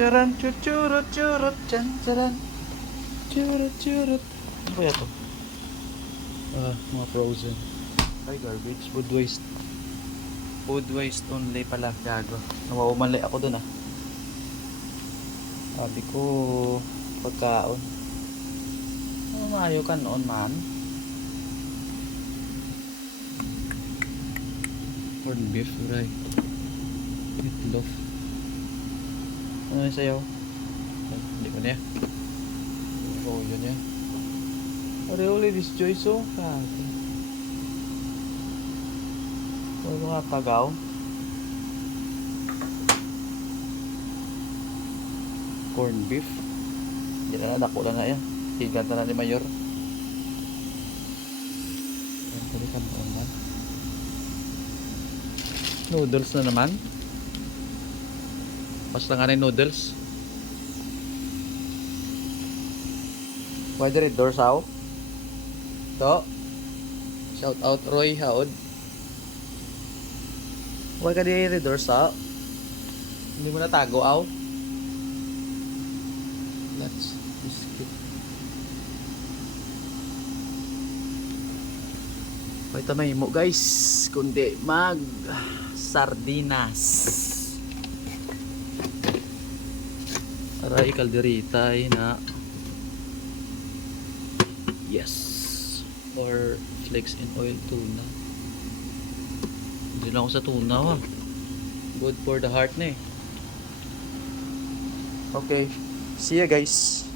Charan chuchurut churut chan charan churut churut. Ano kaya to? Mga frozen. Ay, garbage. Food waste. Food waste only pala. Gago. Nawawamali ako dun ah. Sabi ko, pagkaon. Ano maayo ka noon man? Corned beef, right? Meatloaf. Ano yung sayaw? Hindi ko niya. Oo, yun niya. Uli this choice oh. Kago. Ano nga kagaw? Corned beef. Hindi na nakuha na yan. Higanta na ni Mayor. Yan, balikan mo naman. Noodles na naman. Basta nga na yung noodles. Pwede rin dorsaw. To. Shout out Roy Haod. Huwag ka din rin dorsaw. Hindi mo natago aw. Let's biscuit. Pwede may mo guys. Kundi mag sardinas. Aray kalderita na. Yes. Or flakes in oil tuna. Hindi lang ako sa tuna ha. Good for the heart na eh. Okay. See ya guys.